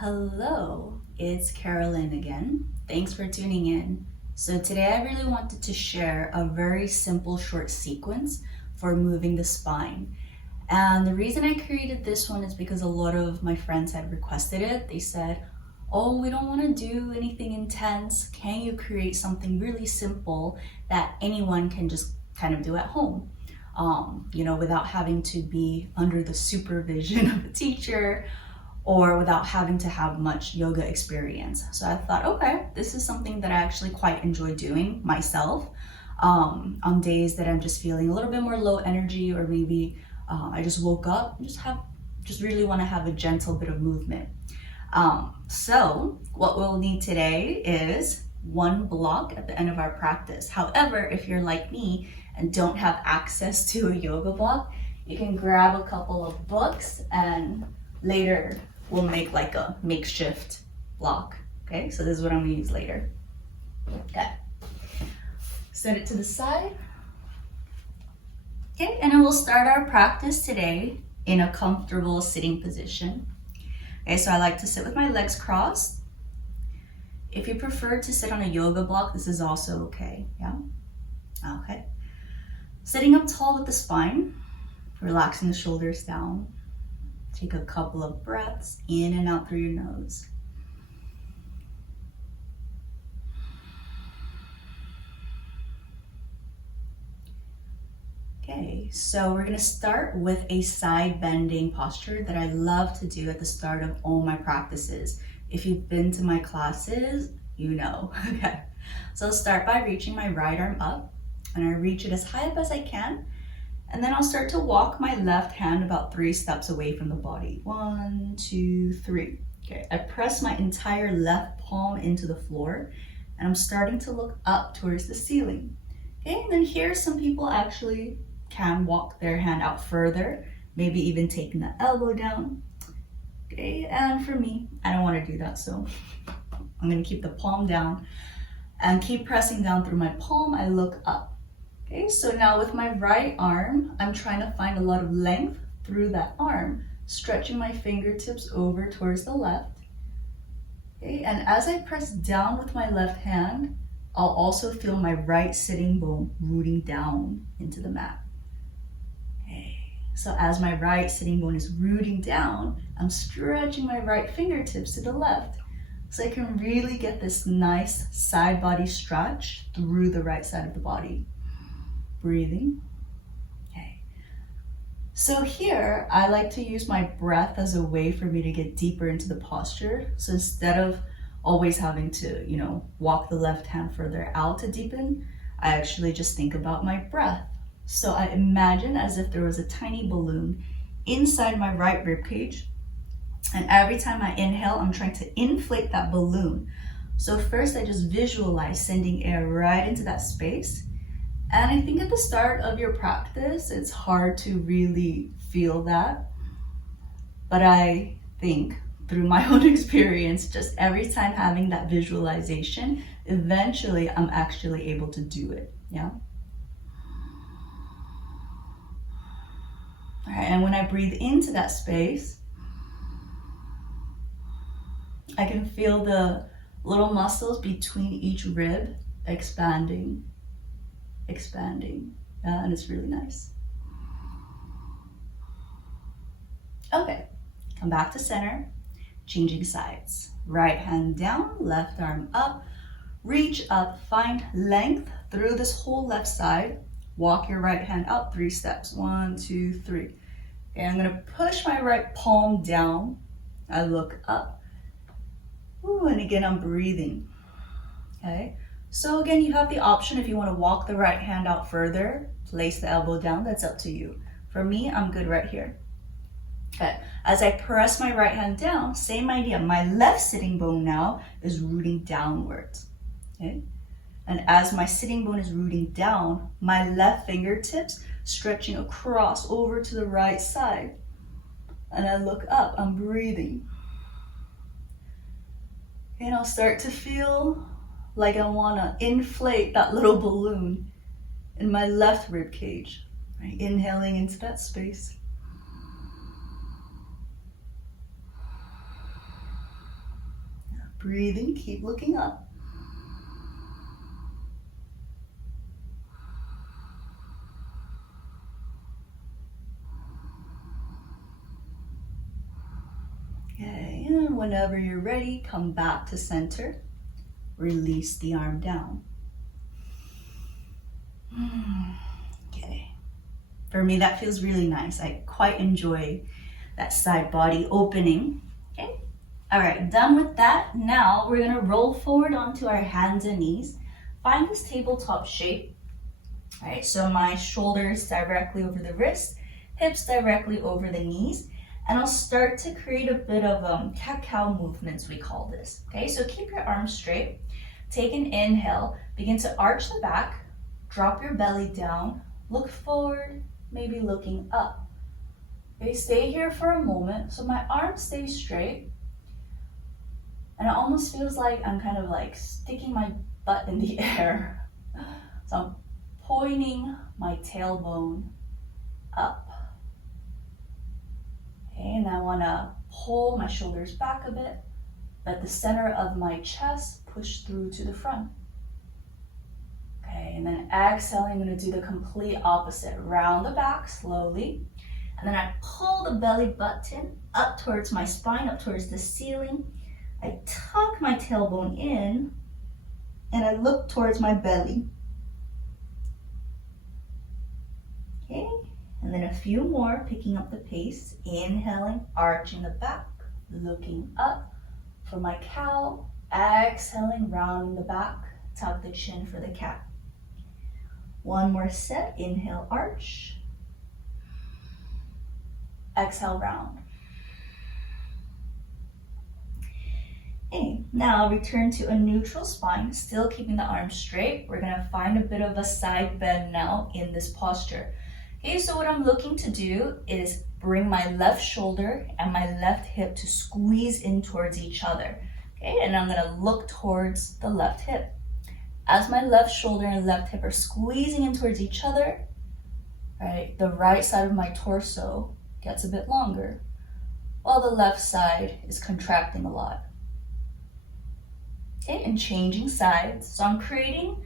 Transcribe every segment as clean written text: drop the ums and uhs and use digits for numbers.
Hello, it's Carolyn again. Thanks for tuning in. So today I really wanted to share a very simple short sequence for moving the spine. And the reason I created this one is because a lot of my friends had requested it. They said, oh, we don't want to do anything intense. Can you create something really simple that anyone can just kind of do at home? Without having to be under the supervision of a teacher or without having to have much yoga experience. So I thought, okay, this is something that I actually quite enjoy doing myself on days that I'm just feeling a little bit more low energy, or maybe I just woke up and just really want to have a gentle bit of movement. So what we'll need today is one block at the end of our practice. However, if you're like me and don't have access to a yoga block, you can grab a couple of books and later we'll make like a makeshift block. Okay, so this is what I'm gonna use later. Okay, set it to the side. Okay, and then we'll start our practice today in a comfortable sitting position. Okay, so I like to sit with my legs crossed. If you prefer to sit on a yoga block, this is also okay, yeah? Okay. Sitting up tall with the spine, relaxing the shoulders down. Take a couple of breaths in and out through your nose. Okay, so we're gonna start with a side bending posture that I love to do at the start of all my practices. If you've been to my classes, you know. Okay, so I'll start by reaching my right arm up, and I reach it as high up as I can. And then I'll start to walk my left hand about 3 steps away from the body. 1, 2, 3. Okay, I press my entire left palm into the floor and I'm starting to look up towards the ceiling. Okay, and then here some people actually can walk their hand out further, maybe even taking the elbow down. Okay, and for me, I don't want to do that, so I'm going to keep the palm down and keep pressing down through my palm. I look up. Okay, so now with my right arm, I'm trying to find a lot of length through that arm, stretching my fingertips over towards the left. Okay, and as I press down with my left hand, I'll also feel my right sitting bone rooting down into the mat. Okay, so as my right sitting bone is rooting down, I'm stretching my right fingertips to the left so I can really get this nice side body stretch through the right side of the body. Breathing. Okay. So here, I like to use my breath as a way for me to get deeper into the posture. So instead of always having to, walk the left hand further out to deepen, I actually just think about my breath. So I imagine as if there was a tiny balloon inside my right rib cage. And every time I inhale, I'm trying to inflate that balloon. So first I just visualize sending air right into that space. And I think at the start of your practice, it's hard to really feel that. But I think through my own experience, just every time having that visualization, eventually I'm actually able to do it, yeah? All right, and when I breathe into that space, I can feel the little muscles between each rib expanding, and it's really nice. Okay, come back to center, changing sides. Right hand down, left arm up, reach up, find length through this whole left side. Walk your right hand up 3 steps. 1, 2, 3. Okay, I'm gonna push my right palm down. I look up. Ooh, and again, I'm breathing. Okay. So again, you have the option if you want to walk the right hand out further, place the elbow down, that's up to you. For me, I'm good right here. Okay, as I press my right hand down, same idea. My left sitting bone now is rooting downwards. Okay, and as my sitting bone is rooting down, my left fingertips stretching across over to the right side. And I look up, I'm breathing. And I'll start to feel like I want to inflate that little balloon in my left rib cage. Right? Inhaling into that space. Breathing, keep looking up. Okay, and whenever you're ready, come back to center. Release the arm down. Okay. For me, that feels really nice. I quite enjoy that side body opening. Okay. All right, done with that. Now we're gonna roll forward onto our hands and knees. Find this tabletop shape. All right, so my shoulders directly over the wrist, hips directly over the knees, and I'll start to create a bit of cat-cow movements, we call this. Okay, so keep your arms straight. Take an inhale, begin to arch the back, drop your belly down, look forward, maybe looking up. Okay, stay here for a moment. So my arms stay straight, and it almost feels like I'm kind of like sticking my butt in the air. So I'm pointing my tailbone up. Okay, and I wanna pull my shoulders back a bit, let the center of my chest push through to the front. Okay, and then exhaling, I'm gonna do the complete opposite. Round the back slowly, and then I pull the belly button up towards my spine, up towards the ceiling. I tuck my tailbone in, and I look towards my belly. Okay, and then a few more, picking up the pace. Inhaling, arching the back, looking up for my cow. Exhaling, rounding the back, tuck the chin for the cat. One more set, inhale, arch. Exhale, round. Okay, now return to a neutral spine, still keeping the arms straight. We're gonna find a bit of a side bend now in this posture. Okay, so what I'm looking to do is bring my left shoulder and my left hip to squeeze in towards each other. Okay, and I'm gonna look towards the left hip. As my left shoulder and left hip are squeezing in towards each other, right, the right side of my torso gets a bit longer, while the left side is contracting a lot. Okay, and changing sides. So I'm creating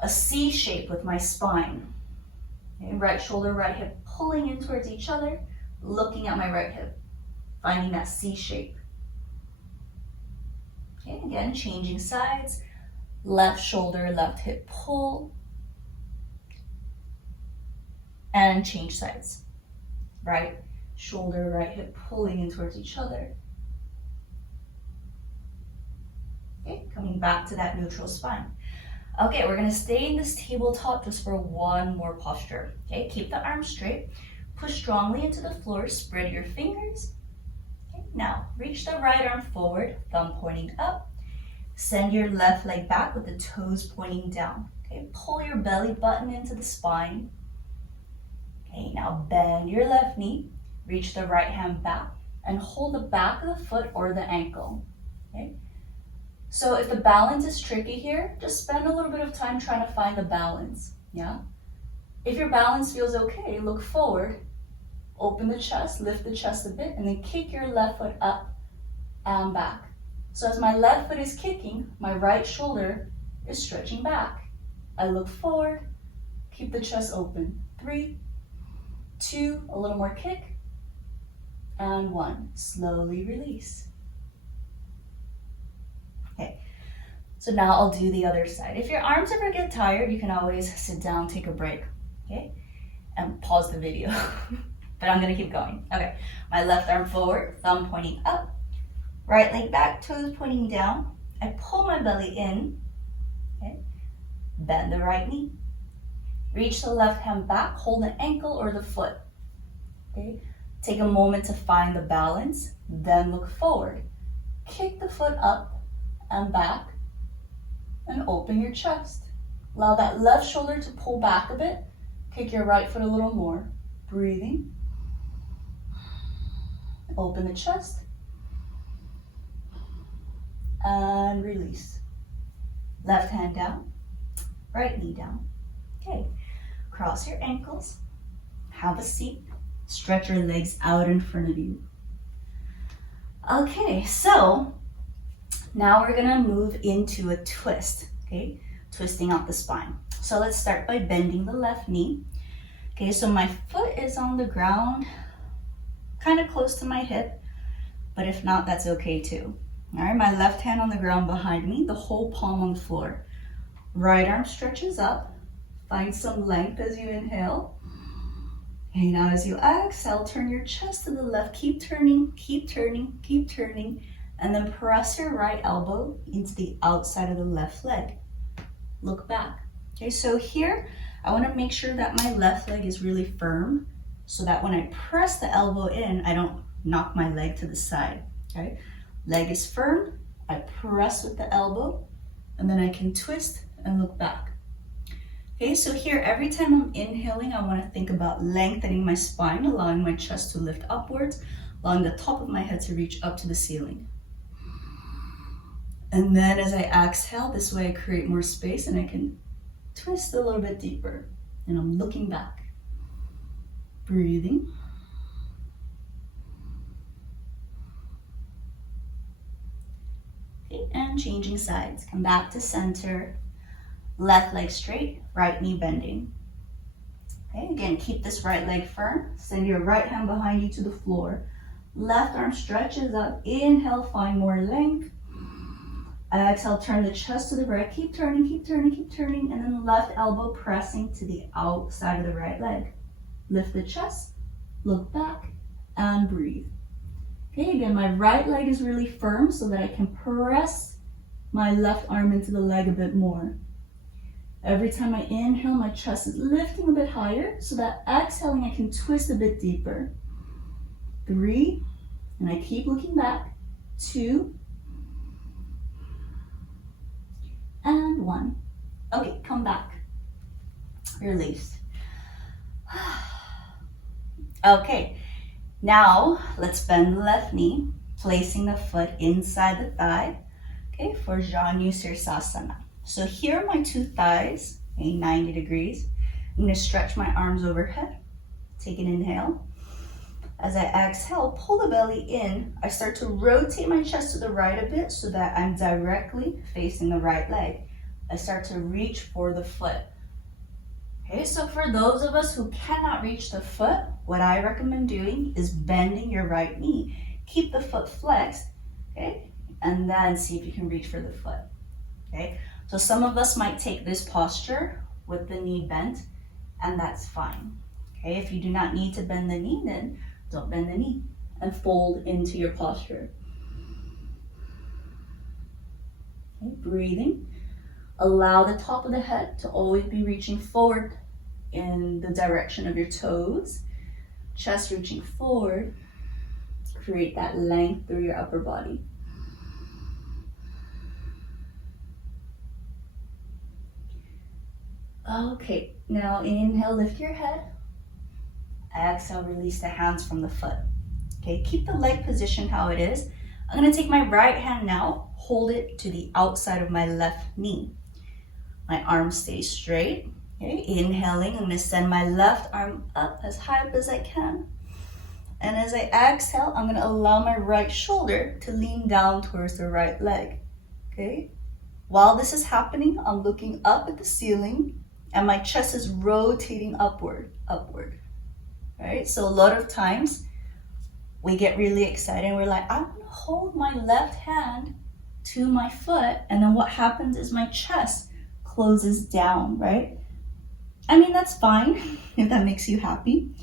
a C shape with my spine. Okay, right shoulder, right hip pulling in towards each other, looking at my right hip, finding that C shape. Okay, again, changing sides. Left shoulder, left hip pull, and change sides. Right shoulder, right hip pulling in towards each other. Okay, coming back to that neutral spine. Okay, we're gonna stay in this tabletop just for one more posture. Okay, keep the arms straight, push strongly into the floor, spread your fingers. Okay, now reach the right arm forward, thumb pointing up. Send your left leg back with the toes pointing down. Okay, pull your belly button into the spine. Okay, now bend your left knee, reach the right hand back, and hold the back of the foot or the ankle. Okay. So if the balance is tricky here, just spend a little bit of time trying to find the balance, yeah? If your balance feels okay, look forward, open the chest, lift the chest a bit, and then kick your left foot up and back. So as my left foot is kicking, my right shoulder is stretching back. I look forward, keep the chest open. 3, 2, a little more kick, and 1. Slowly release. Okay, so now I'll do the other side. If your arms ever get tired, you can always sit down, take a break, okay? And pause the video, but I'm gonna keep going. Okay, my left arm forward, thumb pointing up, right leg back, toes pointing down. I pull my belly in, okay? Bend the right knee. Reach the left hand back, hold the ankle or the foot, okay? Take a moment to find the balance, then look forward. Kick the foot up and back, and open your chest. Allow that left shoulder to pull back a bit. Kick your right foot a little more. Breathing. Open the chest. And release. Left hand down, right knee down. Okay, cross your ankles, have a seat, stretch your legs out in front of you. Okay, so Now we're gonna move into a twist, okay? Twisting out the spine. So let's start by bending the left knee. Okay, so my foot is on the ground, kind of close to my hip, but if not, that's okay too. All right, my left hand on the ground behind me, the whole palm on the floor. Right arm stretches up, find some length as you inhale. Okay, now as you exhale, turn your chest to the left, keep turning, keep turning, keep turning, and then press your right elbow into the outside of the left leg. Look back. Okay, so here, I wanna make sure that my left leg is really firm so that when I press the elbow in, I don't knock my leg to the side, okay? Leg is firm, I press with the elbow, and then I can twist and look back. Okay, so here, every time I'm inhaling, I wanna think about lengthening my spine, allowing my chest to lift upwards, allowing the top of my head to reach up to the ceiling. And then as I exhale, this way I create more space and I can twist a little bit deeper. And I'm looking back. Breathing. Okay, and changing sides. Come back to center. Left leg straight, right knee bending. Okay, again, keep this right leg firm. Send your right hand behind you to the floor. Left arm stretches up. Inhale, find more length. Exhale, turn the chest to the right. Keep turning, keep turning, keep turning. And then left elbow pressing to the outside of the right leg. Lift the chest, look back, and breathe. Okay, again, my right leg is really firm so that I can press my left arm into the leg a bit more. Every time I inhale, my chest is lifting a bit higher so that exhaling, I can twist a bit deeper. 3, and I keep looking back. 2, and 1. Okay, come back. Release. Okay, now let's bend the left knee, placing the foot inside the thigh, okay, for Janu Sirsasana. So here are my two thighs, okay, 90 degrees. I'm gonna stretch my arms overhead. Take an inhale. As I exhale, pull the belly in. I start to rotate my chest to the right a bit so that I'm directly facing the right leg. I start to reach for the foot. Okay, so for those of us who cannot reach the foot, what I recommend doing is bending your right knee. Keep the foot flexed, okay? And then see if you can reach for the foot, okay? So some of us might take this posture with the knee bent, and that's fine, okay? If you do not need to bend the knee, then don't bend the knee and fold into your posture. Okay, breathing. Allow the top of the head to always be reaching forward in the direction of your toes. Chest reaching forward. Create that length through your upper body. Okay, now inhale, lift your head. Exhale, release the hands from the foot. Okay, keep the leg position how it is. I'm gonna take my right hand now, hold it to the outside of my left knee. My arm stays straight. Okay, inhaling, I'm gonna send my left arm up as high up as I can. And as I exhale, I'm gonna allow my right shoulder to lean down towards the right leg, okay? While this is happening, I'm looking up at the ceiling and my chest is rotating upward, right? So a lot of times we get really excited and we're like, I'm gonna hold my left hand to my foot, and then what happens is my chest closes down, right? I mean, that's fine if that makes you happy,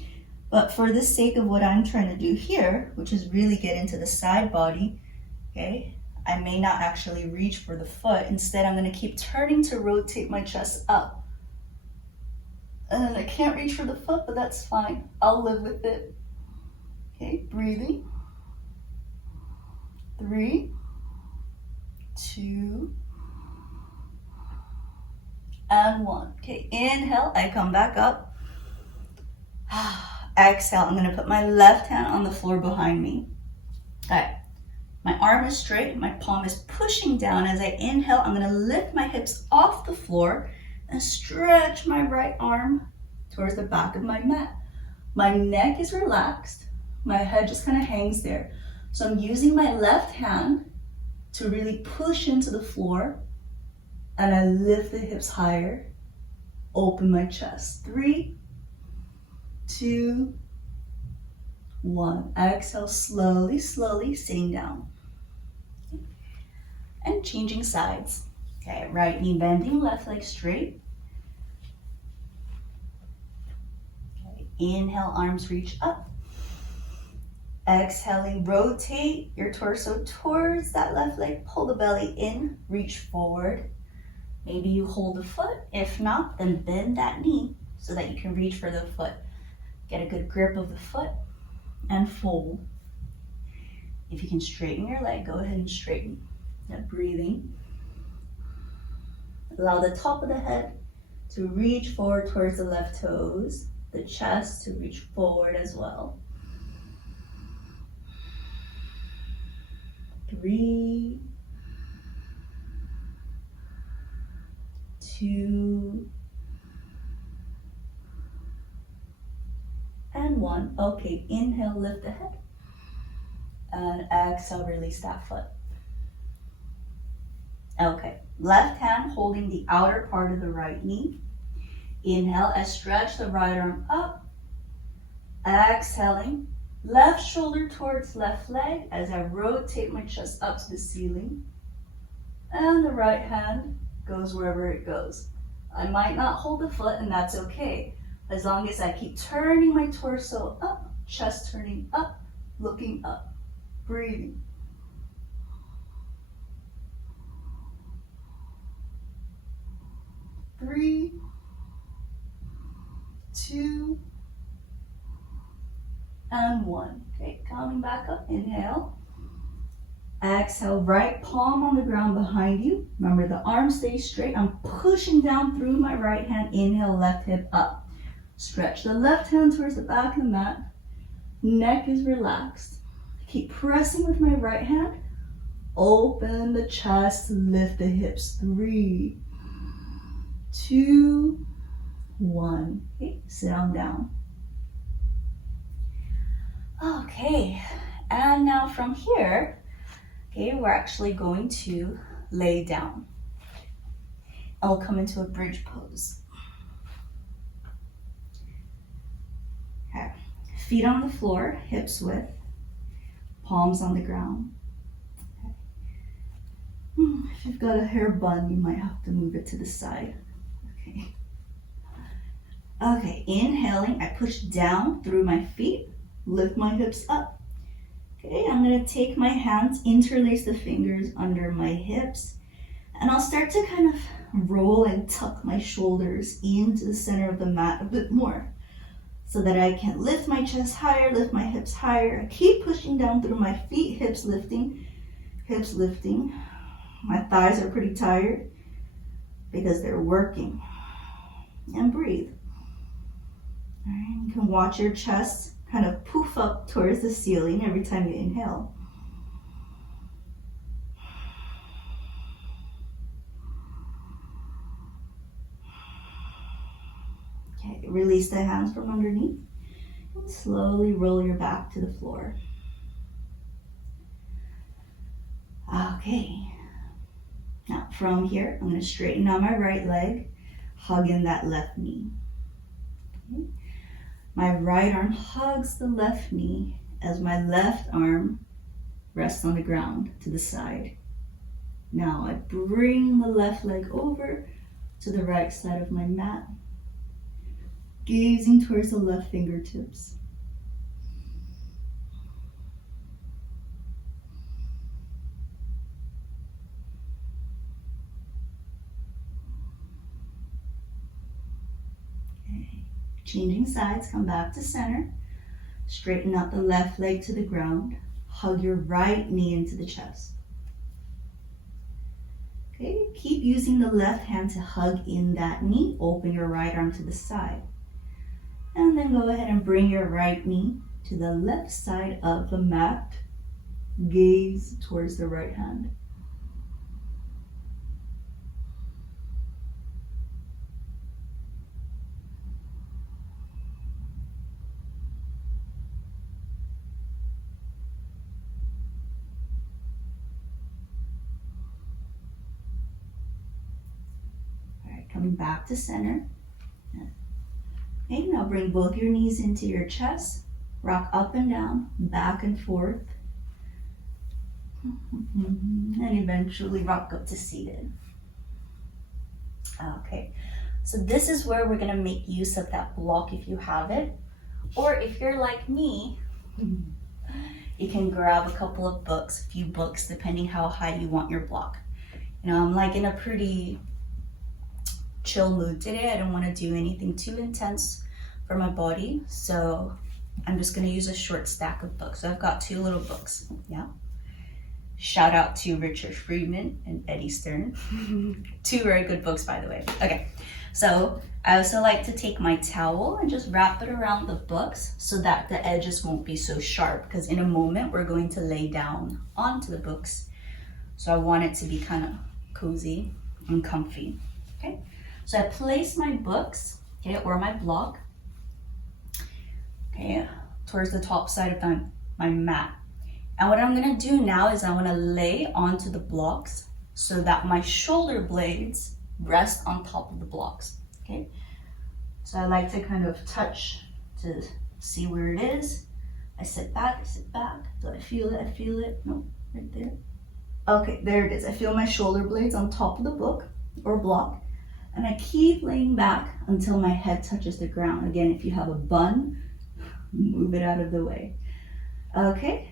but for the sake of what I'm trying to do here, which is really get into the side body, okay, I may not actually reach for the foot. Instead, I'm gonna keep turning to rotate my chest up. And I can't reach for the foot, but that's fine. I'll live with it. Okay, breathing. 3, 2, and 1. Okay, inhale, I come back up. Exhale, I'm gonna put my left hand on the floor behind me. Okay, my arm is straight, my palm is pushing down. As I inhale, I'm gonna lift my hips off the floor and stretch my right arm towards the back of my mat. My neck is relaxed, my head just kind of hangs there. So I'm using my left hand to really push into the floor, and I lift the hips higher, open my chest. 3, 2, 1. Exhale, slowly, slowly, sitting down. And changing sides. Okay, right knee bending, left leg straight. Okay, inhale, arms reach up. Exhaling, rotate your torso towards that left leg. Pull the belly in, reach forward. Maybe you hold the foot. If not, then bend that knee so that you can reach for the foot. Get a good grip of the foot and fold. If you can straighten your leg, go ahead and straighten. Now breathing. Allow the top of the head to reach forward towards the left toes, the chest to reach forward as well. 3, 2, and 1. Okay, inhale, lift the head. And exhale, release that foot. Okay, left hand holding the outer part of the right knee. Inhale, I stretch the right arm up. Exhaling, left shoulder towards left leg as I rotate my chest up to the ceiling. And the right hand goes wherever it goes. I might not hold the foot, and that's okay. As long as I keep turning my torso up, chest turning up, looking up, breathing. 3, 2, and 1. Okay, coming back up, inhale. Exhale, right palm on the ground behind you. Remember, the arm stays straight. I'm pushing down through my right hand. Inhale, left hip up. Stretch the left hand towards the back of the mat. Neck is relaxed. Keep pressing with my right hand. Open the chest, lift the hips. 3, 2, 1. Okay, sit on down. Okay, and now from here, okay, we're actually going to lay down. I'll come into a bridge pose. Okay, feet on the floor, hips width, palms on the ground. Okay. If you've got a hair bun, you might have to move it to the side. Okay. Okay, inhaling, I push down through my feet, lift my hips up. Okay, I'm gonna take my hands, interlace the fingers under my hips, and I'll start to kind of roll and tuck my shoulders into the center of the mat a bit more so that I can lift my chest higher, lift my hips higher. I keep pushing down through my feet, hips lifting, hips lifting. My thighs are pretty tired because they're working. And breathe. All right, you can watch your chest kind of poof up towards the ceiling every time you inhale. Okay, release the hands from underneath and slowly roll your back to the floor. Okay, now from here, I'm going to straighten out my right leg, hug in that left knee. Okay. My right arm hugs the left knee as my left arm rests on the ground to the side. Now I bring the left leg over to the right side of my mat, gazing towards the left fingertips. Changing sides, come back to center. Straighten out the left leg to the ground. Hug your right knee into the chest. Okay, keep using the left hand to hug in that knee. Open your right arm to the side. And then go ahead and bring your right knee to the left side of the mat. Gaze towards the right hand. coming back to center. Okay, now bring both your knees into your chest, rock up and down, back and forth, and eventually rock up to seated. Okay, so this is where we're gonna make use of that block if you have it, or if you're like me, you can grab a couple of books, a few books, depending how high you want your block. You know, I'm like in a pretty chill mood today. I don't want to do anything too intense for my body, so I'm just going to use a short stack of books. So I've got 2 little books. Yeah. Shout out to Richard Friedman and Eddie Stern. 2 very good books, by the way. Okay, so I also like to take my towel and just wrap it around the books so that the edges won't be so sharp, because in a moment we're going to lay down onto the books. So I want it to be kind of cozy and comfy. Okay, so I place my books, okay, or my block, okay, towards the top side of my mat. And what I'm gonna do now is I wanna lay onto the blocks so that my shoulder blades rest on top of the blocks, okay? So I like to kind of touch to see where it is. I sit back. Do I feel it? I feel it. No, right there. Okay, there it is. I feel my shoulder blades on top of the book or block. And I keep laying back until my head touches the ground. Again, if you have a bun, move it out of the way. Okay,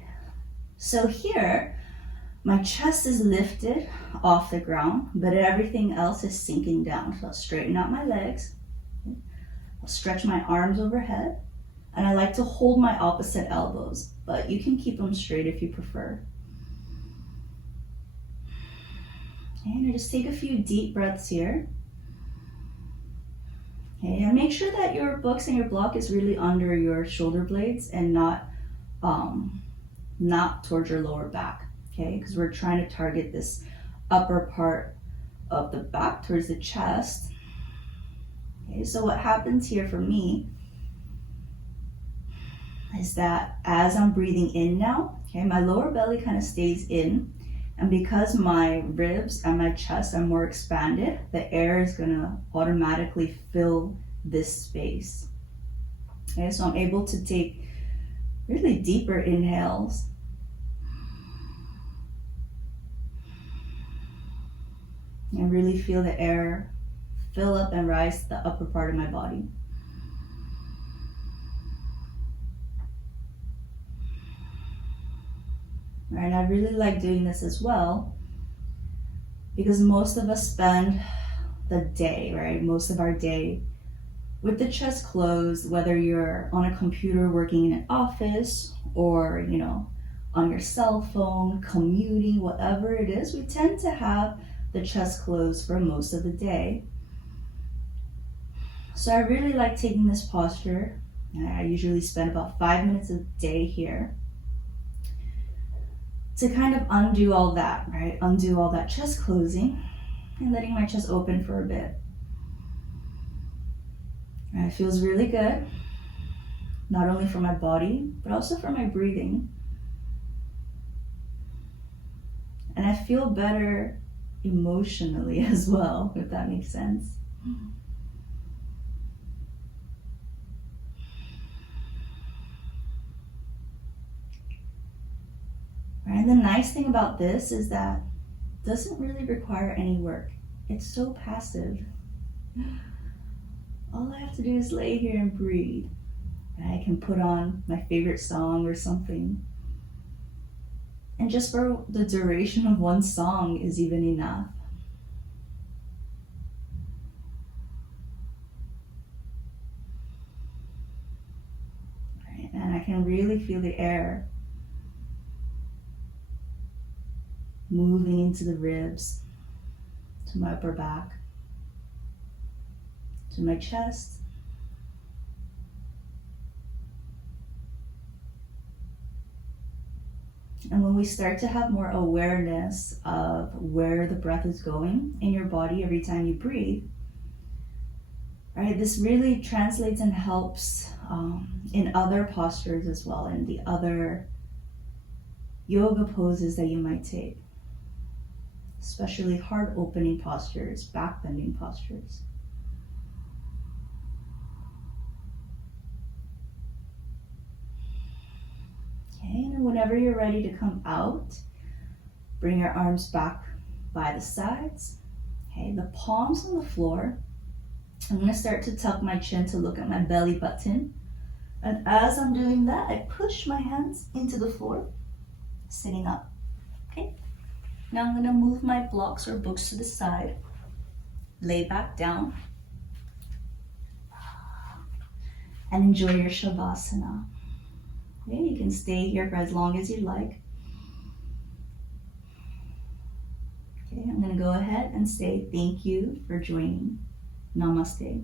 so here, my chest is lifted off the ground, but everything else is sinking down. So I'll straighten out my legs. I'll stretch my arms overhead. And I like to hold my opposite elbows, but you can keep them straight if you prefer. And I just take a few deep breaths here. Okay, and make sure that your books and your block is really under your shoulder blades and not towards your lower back, okay? Because we're trying to target this upper part of the back towards the chest. Okay, so what happens here for me is that as I'm breathing in now, okay, my lower belly kind of stays in, and because my ribs and my chest are more expanded, the air is gonna automatically fill this space. Okay, so I'm able to take really deeper inhales. And really feel the air fill up and rise to the upper part of my body. Right, I really like doing this as well because most of us spend the day, right? Most of our day with the chest closed, whether you're on a computer working in an office or, you know, on your cell phone, commuting, whatever it is, we tend to have the chest closed for most of the day. So I really like taking this posture. I usually spend about 5 minutes a day here to kind of undo all that, right? Undo all that chest closing and letting my chest open for a bit. And it feels really good, not only for my body, but also for my breathing. And I feel better emotionally as well, if that makes sense. And the nice thing about this is that it doesn't really require any work. It's so passive. All I have to do is lay here and breathe. And I can put on my favorite song or something. And just for the duration of one song is even enough. Right? And I can really feel the air moving into the ribs, to my upper back, to my chest. And when we start to have more awareness of where the breath is going in your body every time you breathe, right, this really translates and helps in other postures as well, and the other yoga poses that you might take, especially heart opening postures, back bending postures. whenever you're ready to come out, bring your arms back by the sides. Okay, the palms on the floor. I'm going to start to tuck my chin to look at my belly button. And as I'm doing that, I push my hands into the floor, sitting up. Okay, now I'm going to move my blocks or books to the side, lay back down, and enjoy your Shavasana. Okay, you can stay here for as long as you like. Okay, I'm going to go ahead and say thank you for joining. Namaste.